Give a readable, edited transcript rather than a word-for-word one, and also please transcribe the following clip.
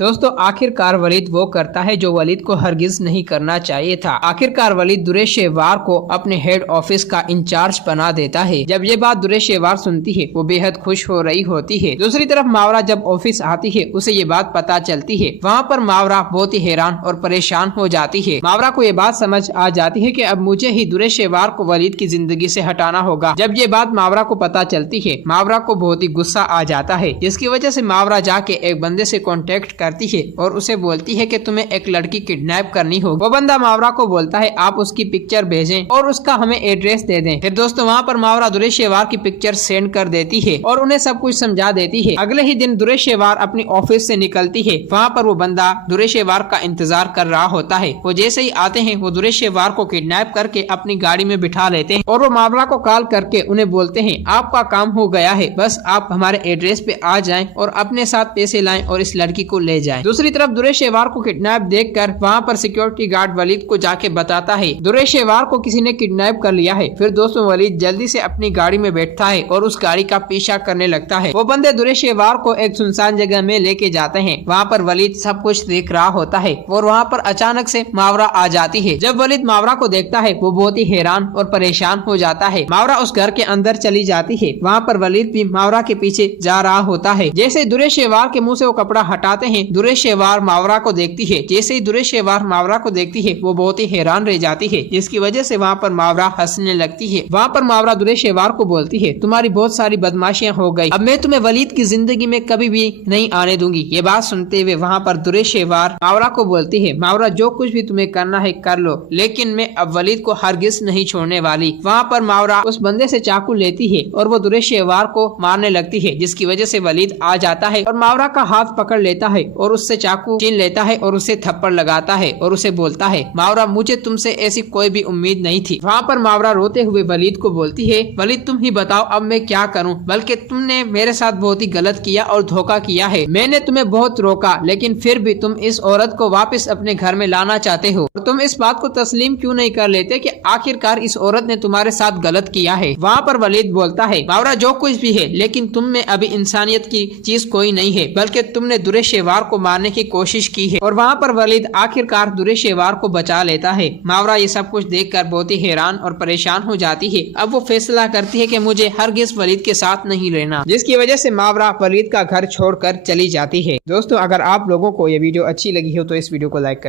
दोस्तों आखिरकार वलीद वो करता है जो वलीद को हरगिज नहीं करना चाहिए था। आखिरकार वलीद दुरेशेवार को अपने हेड ऑफिस का इंचार्ज बना देता है। जब ये बात दुरेशेवार सुनती है वो बेहद खुश हो रही होती है। दूसरी तरफ मावरा जब ऑफिस आती है उसे ये बात पता चलती है। वहाँ पर मावरा बहुत ही हैरान और परेशान हो जाती है। मावरा को ये बात समझ आ जाती है कि अब मुझे ही दुरेशेवार को वलीद की जिंदगी से हटाना होगा। जब ये बात मावरा को पता चलती है मावरा को बहुत ही गुस्सा आ जाता है, जिसकी वजह से मावरा जाके एक बंदे से कॉन्टेक्ट करती है और उसे बोलती है कि तुम्हें एक लड़की किडनैप करनी होगी। वो बंदा मावरा को बोलता है आप उसकी पिक्चर भेजें और उसका हमें एड्रेस दे दें। फिर दोस्तों वहाँ पर मावरा दुरेशेवार की पिक्चर सेंड कर देती है और उन्हें सब कुछ समझा देती है। अगले ही दिन दुरेशेवार अपनी ऑफिस से निकलती है। वहाँ पर वो बंदा दुरेशेवार का इंतजार कर रहा होता है। वो जैसे ही आते हैं वो दुरेशेवार को किडनैप करके अपनी गाड़ी में बिठा लेते हैं और वो मावरा को कॉल करके उन्हें बोलते हैं आपका काम हो गया है, बस आप हमारे एड्रेस पे आ जाएं और अपने साथ पैसे लाएं और इस लड़की को ले जाएं। दूसरी तरफ दुरेशेवार को किडनैप देखकर वहाँ पर सिक्योरिटी गार्ड वलीद को जाके बताता है दुरेशेवार को किसी ने किडनैप कर लिया है। फिर दोस्तों वलीद जल्दी से अपनी गाड़ी में बैठता है और उस गाड़ी का पीछा करने लगता है। वो बंदे दुरेशेवार को एक सुनसान जगह में लेके जाते हैं। वहाँ पर वलीद सब कुछ देख रहा होता है और वहाँ पर अचानक से मावरा आ जाती है। जब वलीद मावरा को देखता है वो बहुत ही हैरान और परेशान हो जाता है। मावरा उस घर के अंदर चली जाती है। वहाँ पर वलीद भी मावरा के पीछे जा रहा होता है। जैसे दुरेशेवार के मुँह से वो कपड़ा हटाते हैं दुरेशेवार मावरा को देखती है। जैसे ही दुरेशेवार मावरा को देखती है वो बहुत ही हैरान रह जाती है, जिसकी वजह से वहाँ पर मावरा हंसने लगती है। वहाँ पर मावरा दुरेशेवार को बोलती है तुम्हारी बहुत सारी बदमाशियां हो गई, अब मैं तुम्हें वलीद की जिंदगी में कभी भी नहीं आने दूंगी। ये बात सुनते हुए वहाँ पर दुरेशेवार मावरा को बोलती है मावरा जो कुछ भी तुम्हें करना है कर लो, लेकिन मैं अब वलीद को हरगिज नहीं छोड़ने वाली। वहाँ पर मावरा उस बंदे से चाकू लेती है और वो दुरेशेवार को मारने लगती है, जिसकी वजह से वलीद आ जाता है और मावरा का हाथ पकड़ लेता है और उससे चाकू छीन लेता है और उसे थप्पड़ लगाता है और उसे बोलता है मावरा मुझे तुमसे ऐसी कोई भी उम्मीद नहीं थी। वहाँ पर मावरा रोते हुए वलीद को बोलती है वलीद तुम ही बताओ अब मैं क्या करूँ, बल्कि तुमने मेरे साथ बहुत ही गलत किया और धोखा किया है। मैंने तुम्हें बहुत रोका लेकिन फिर भी तुम इस औरत को वापस अपने घर में लाना चाहते हो। तुम इस बात को तस्लीम क्यों नहीं कर लेते कि आखिरकार इस औरत ने तुम्हारे साथ गलत किया है। वहाँ पर वलीद बोलता है मावरा जो कुछ भी है लेकिन तुम में अभी इंसानियत की चीज कोई नहीं है, बल्कि तुमने दुरेशेवार को मारने की कोशिश की है। और वहाँ पर वलीद आखिरकार दुरेशेवार को बचा लेता है। मावरा ये सब कुछ देखकर बहुत ही हैरान और परेशान हो जाती है। अब वो फैसला करती है कि मुझे हरगिज वलीद के साथ नहीं रहना, जिसकी वजह से मावरा वलीद का घर छोड़कर चली जाती है। दोस्तों अगर आप लोगों को ये वीडियो अच्छी लगी हो तो इस वीडियो को लाइक करें।